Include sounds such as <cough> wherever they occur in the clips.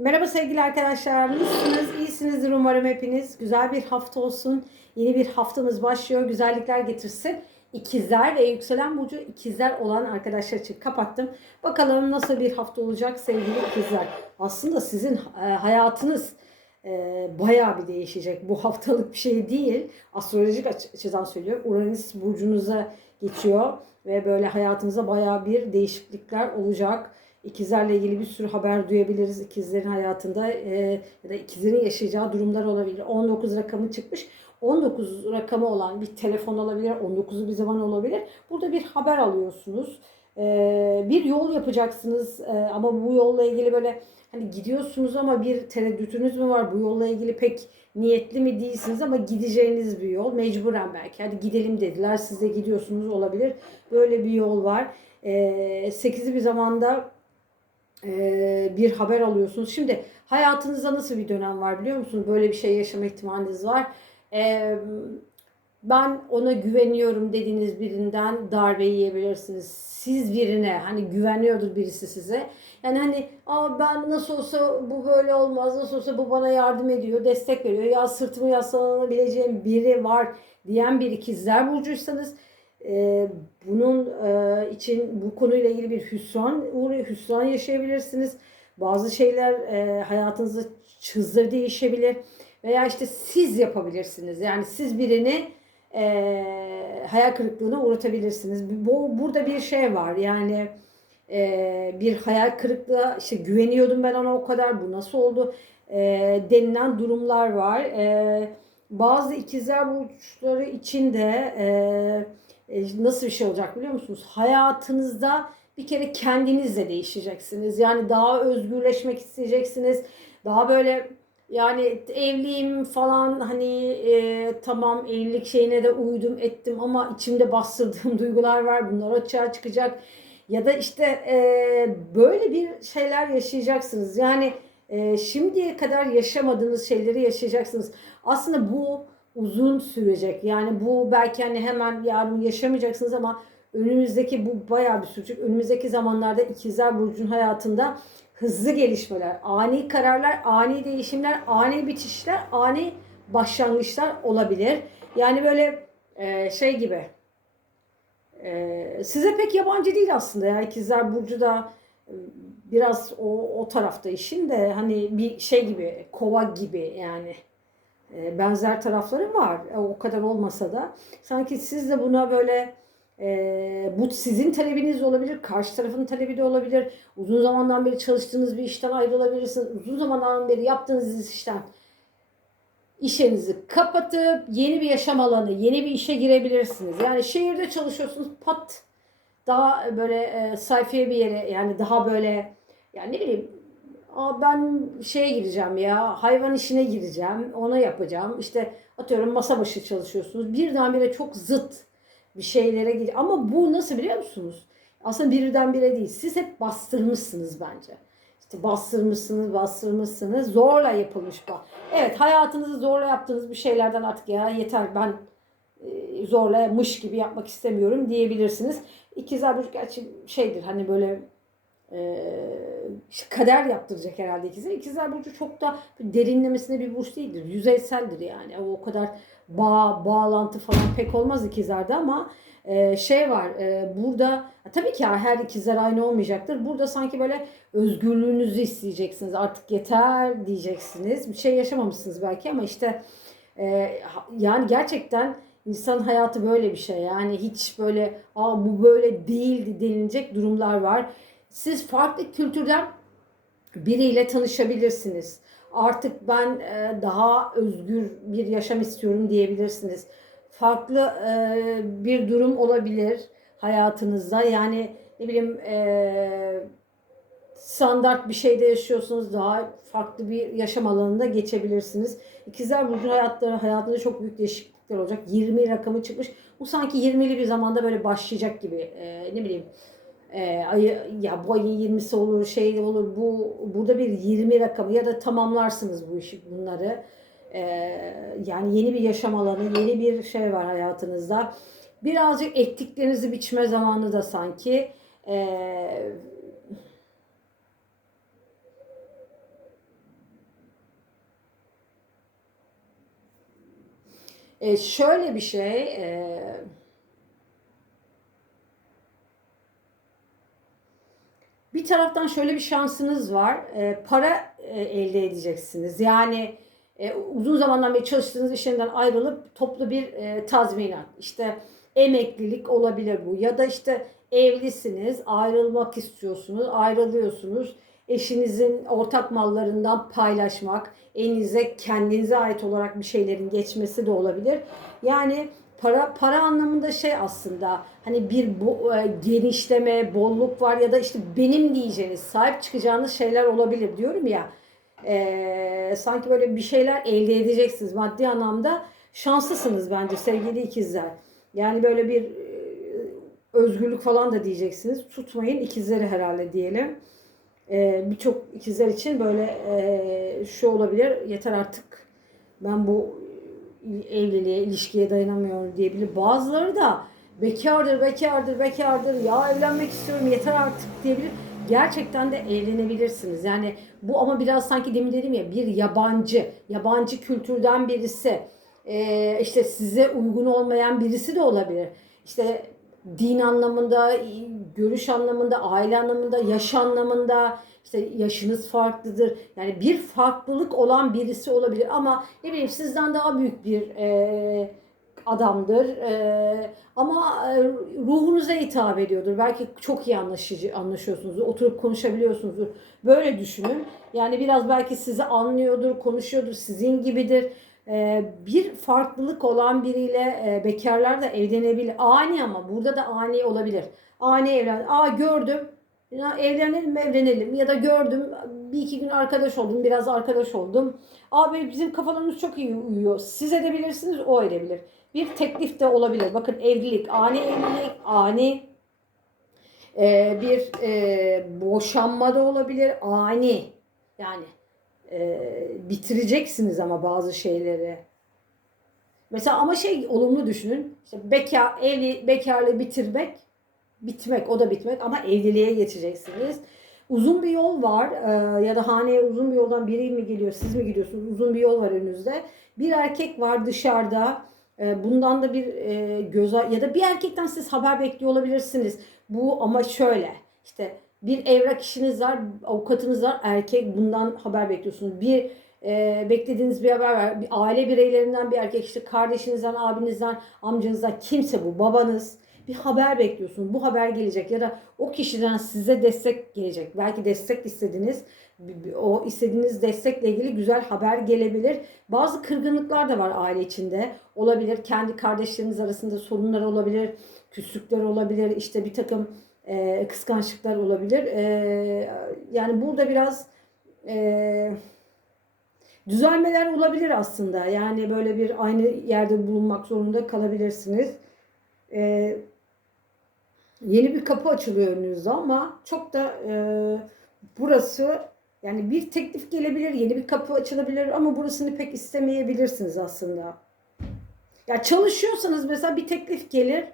Merhaba sevgili arkadaşlar. Nasılsınız? İyisinizdir umarım hepiniz. Güzel bir hafta olsun. Yeni bir haftamız başlıyor. Güzellikler getirsin. İkizler ve yükselen burcu ikizler olan arkadaşlar için kapattım. Bakalım nasıl bir hafta olacak sevgili ikizler. Aslında sizin e, hayatınız e, bayağı bir değişecek. Bu haftalık bir şey değil. Astrolojik aç- açıdan söylüyorum. Uranüs burcunuza geçiyor ve böyle hayatınıza bayağı bir değişiklikler olacak. İkizlerle ilgili bir sürü haber duyabiliriz. İkizlerin hayatında e, ya da ikizlerin yaşayacağı durumlar olabilir. 19 rakamı çıkmış. 19 rakamı olan bir telefon olabilir. 19'u bir zaman olabilir. Burada bir haber alıyorsunuz. E, bir yol yapacaksınız e, ama bu yolla ilgili böyle hani gidiyorsunuz ama bir tereddütünüz mü var? Bu yolla ilgili pek niyetli mi değilsiniz ama gideceğiniz bir yol. Mecburen belki. Hadi gidelim dediler. Siz de gidiyorsunuz olabilir. Böyle bir yol var. E, 8'i bir zamanda e, bir haber alıyorsunuz. Şimdi hayatınızda nasıl bir dönem var biliyor musunuz? Böyle bir şey yaşama ihtimaliniz var. E, ben ona güveniyorum dediğiniz birinden darbe yiyebilirsiniz. Siz birine hani güveniyordur birisi size. Yani hani Aa, ben nasıl olsa bu böyle olmaz, nasıl olsa bu bana yardım ediyor, destek veriyor. Ya sırtımı yaslanabileceğim biri var diyen bir ikizler burcuysanız bunun e, için bu konuyla ilgili bir hüsran hüsran yaşayabilirsiniz. Bazı şeyler e, hayatınızda hızlı değişebilir veya işte siz yapabilirsiniz. Yani siz birini e, hayal kırıklığına uğratabilirsiniz. Bu burada bir şey var. Yani bir hayal kırıklığı işte güveniyordum ben ona o kadar bu nasıl oldu denilen durumlar var. Bazı ikizler burçları için de e, e, nasıl bir şey olacak biliyor musunuz? Hayatınızda bir kere kendinizle değişeceksiniz. Yani daha özgürleşmek isteyeceksiniz. Daha böyle yani evliyim falan hani e, tamam evlilik şeyine de uydum ettim ama içimde bastırdığım <laughs> duygular var. Bunlar açığa çıkacak. Ya da işte e, böyle bir şeyler yaşayacaksınız. Yani e, şimdiye kadar yaşamadığınız şeyleri yaşayacaksınız. Aslında bu uzun sürecek. Yani bu belki hani hemen yarın yaşamayacaksınız ama önümüzdeki bu bayağı bir sürecek. Önümüzdeki zamanlarda ikizler burcun hayatında hızlı gelişmeler, ani kararlar, ani değişimler, ani bitişler, ani başlangıçlar olabilir. Yani böyle e, şey gibi e, size pek yabancı değil aslında ya ikizler burcu da e, biraz o, o tarafta işin de hani bir şey gibi kova gibi yani benzer tarafları var. E, O kadar olmasa da sanki siz de buna böyle e, bu sizin talebiniz olabilir, karşı tarafın talebi de olabilir. Uzun zamandan beri çalıştığınız bir işten ayrılabilirsiniz. Uzun zamandan beri yaptığınız işten işinizi kapatıp yeni bir yaşam alanı, yeni bir işe girebilirsiniz. Yani şehirde çalışıyorsunuz pat daha böyle e, sayfiye bir yere yani daha böyle yani ne bileyim Ben şeye gireceğim ya hayvan işine gireceğim ona yapacağım. İşte atıyorum masa başı çalışıyorsunuz birdenbire çok zıt bir şeylere gidiyor ama bu nasıl biliyor musunuz? Aslında birdenbire değil siz hep bastırmışsınız bence. İşte bastırmışsınız bastırmışsınız zorla yapılmış bu evet hayatınızı zorla yaptığınız bir şeylerden artık ya yeter ben e, zorla mış gibi yapmak istemiyorum diyebilirsiniz. İkizler Burcu gerçi şeydir hani böyle işte kader yaptıracak herhalde ikizler. İkizler Burcu çok da derinlemesine bir burç değildir. Yüzeyseldir yani. O, kadar bağ, bağlantı falan pek olmaz ikizlerde ama e, şey var e, burada tabii ki her ikizler aynı olmayacaktır. Burada sanki böyle özgürlüğünüzü isteyeceksiniz. Artık yeter diyeceksiniz. Bir şey yaşamamışsınız belki ama işte e, yani gerçekten İnsan hayatı böyle bir şey. Yani hiç böyle Aa, bu böyle değildi denilecek durumlar var. Siz farklı kültürden biriyle tanışabilirsiniz. Artık ben e, daha özgür bir yaşam istiyorum diyebilirsiniz. Farklı e, bir durum olabilir hayatınızda. Yani ne bileyim e, standart bir şeyde yaşıyorsunuz daha farklı bir yaşam alanında geçebilirsiniz. İkizler Burcu hayatları hayatında çok büyük değişiklikler olacak. 20 rakamı çıkmış. Bu sanki 20'li bir zamanda böyle başlayacak gibi. Ne bileyim e, ayı ya bu ayın 20'si olur şey olur bu burada bir 20 rakamı ya da tamamlarsınız bu işi bunları. E, yani yeni bir yaşam alanı yeni bir şey var hayatınızda. Birazcık ektiklerinizi biçme zamanı da sanki e, E şöyle bir şey, e, bir taraftan şöyle bir şansınız var. E, para e, elde edeceksiniz. Yani e, uzun zamandan beri çalıştığınız işinden ayrılıp toplu bir e, tazminat. İşte emeklilik olabilir bu. Ya da işte evlisiniz, ayrılmak istiyorsunuz, ayrılıyorsunuz. Eşinizin ortak mallarından paylaşmak, elinize kendinize ait olarak bir şeylerin geçmesi de olabilir. Yani para para anlamında şey aslında hani bir bu, e, genişleme, bolluk var ya da işte benim diyeceğiniz, sahip çıkacağınız şeyler olabilir diyorum ya. E, sanki böyle bir şeyler elde edeceksiniz maddi anlamda. Şanslısınız bence sevgili ikizler. Yani böyle bir e, özgürlük falan da diyeceksiniz. Tutmayın ikizleri herhalde diyelim. E, Birçok ikizler için böyle e, şu olabilir. Yeter artık ben bu evliliğe, ilişkiye dayanamıyorum diyebilir. Bazıları da bekardır, bekardır, bekardır. Ya evlenmek istiyorum yeter artık diyebilir. Gerçekten de evlenebilirsiniz. Yani bu ama biraz sanki demin dedim ya bir yabancı, yabancı kültürden birisi. İşte size uygun olmayan birisi de olabilir. İşte din anlamında, görüş anlamında, aile anlamında, yaş anlamında, işte yaşınız farklıdır. Yani bir farklılık olan birisi olabilir ama ne bileyim sizden daha büyük bir e, adamdır. E, ama e, ruhunuza hitap ediyordur. Belki çok iyi anlaşıcı anlaşıyorsunuzdur. Oturup konuşabiliyorsunuzdur. Böyle düşünün. Yani biraz belki sizi anlıyordur, konuşuyordur, sizin gibidir. E, bir farklılık olan biriyle e, bekarlar da evlenebilir. Ani ama burada da ani olabilir. Ani evlen. Aa gördüm ya evlenelim evlenelim ya da gördüm bir iki gün arkadaş oldum biraz arkadaş oldum. Abi bizim kafalarımız çok iyi uyuyor. Siz edebilirsiniz o edebilir. Bir teklif de olabilir. Bakın evlilik, ani evlilik, ani e, bir e, boşanma da olabilir. Ani yani e, bitireceksiniz ama bazı şeyleri. Mesela ama şey olumlu düşünün. İşte bekar, evli, bekarlığı bitirmek bitmek, o da bitmek ama evliliğe geçeceksiniz. Uzun bir yol var e, ya da haneye uzun bir yoldan biri mi geliyor, siz mi gidiyorsunuz? Uzun bir yol var önünüzde. Bir erkek var dışarıda. E, bundan da bir e, göz ya da bir erkekten siz haber bekliyor olabilirsiniz. Bu ama şöyle işte bir evrak işiniz var, avukatınız var, erkek bundan haber bekliyorsunuz. Bir e, beklediğiniz bir haber var. Bir aile bireylerinden bir erkek işte kardeşinizden, abinizden, amcanızdan kimse bu, babanız bir haber bekliyorsunuz. Bu haber gelecek ya da o kişiden size destek gelecek. Belki destek istediniz. O istediğiniz destekle ilgili güzel haber gelebilir. Bazı kırgınlıklar da var aile içinde. Olabilir. Kendi kardeşleriniz arasında sorunlar olabilir. Küslükler olabilir. İşte bir takım e, kıskançlıklar olabilir. E, yani burada biraz e, düzelmeler olabilir aslında. Yani böyle bir aynı yerde bulunmak zorunda kalabilirsiniz. E, yeni bir kapı açılıyor önünüzde ama çok da e, burası yani bir teklif gelebilir, yeni bir kapı açılabilir ama burasını pek istemeyebilirsiniz aslında. Ya çalışıyorsanız mesela bir teklif gelir,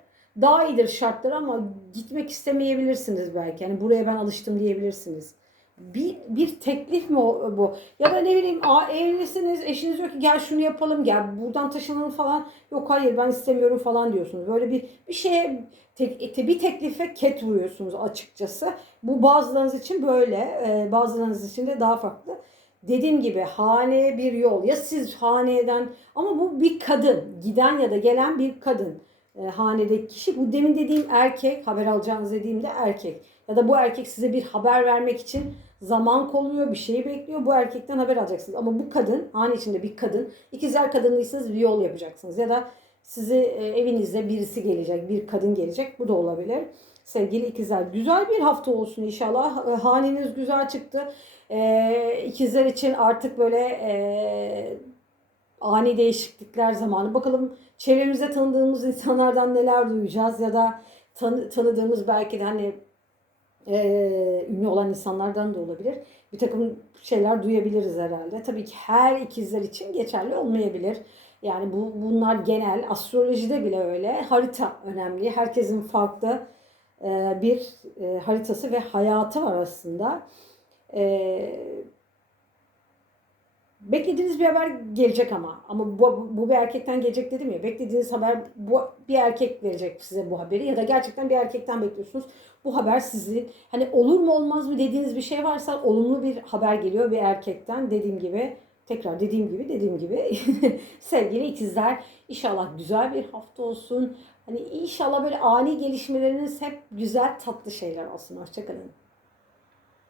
daha iyidir şartlar ama gitmek istemeyebilirsiniz belki. Yani buraya ben alıştım diyebilirsiniz bir, bir teklif mi bu? Ya da ne bileyim a, evlisiniz eşiniz diyor ki gel şunu yapalım gel buradan taşınalım falan. Yok hayır ben istemiyorum falan diyorsunuz. Böyle bir bir şeye tek, bir teklife ket vuruyorsunuz açıkçası. Bu bazılarınız için böyle e, bazılarınız için de daha farklı. Dediğim gibi haneye bir yol ya siz haneden ama bu bir kadın giden ya da gelen bir kadın e, hanedeki kişi bu demin dediğim erkek haber alacağınız dediğimde erkek ya da bu erkek size bir haber vermek için zaman kolluyor, bir şeyi bekliyor. Bu erkekten haber alacaksınız. Ama bu kadın, an içinde bir kadın, ikizler kadınlıysanız bir yol yapacaksınız. Ya da sizi e, evinizde birisi gelecek, bir kadın gelecek. Bu da olabilir. Sevgili ikizler, güzel bir hafta olsun inşallah. E, haneniz güzel çıktı. E, ikizler için artık böyle e, ani değişiklikler zamanı. Bakalım çevremizde tanıdığımız insanlardan neler duyacağız ya da tanı, tanıdığımız belki de hani e, ünlü olan insanlardan da olabilir. Bir takım şeyler duyabiliriz herhalde. Tabii ki her ikizler için geçerli olmayabilir. Yani bu bunlar genel. Astrolojide bile öyle. Harita önemli. Herkesin farklı e, bir e, haritası ve hayatı var aslında. E, beklediğiniz bir haber gelecek ama. Ama bu, bu bir erkekten gelecek dedim ya. Beklediğiniz haber bu bir erkek verecek size bu haberi ya da gerçekten bir erkekten bekliyorsunuz. Bu haber sizin hani olur mu olmaz mı dediğiniz bir şey varsa olumlu bir haber geliyor bir erkekten dediğim gibi tekrar dediğim gibi dediğim gibi <laughs> sevgili ikizler inşallah güzel bir hafta olsun. Hani inşallah böyle ani gelişmeleriniz hep güzel tatlı şeyler olsun. Hoşçakalın.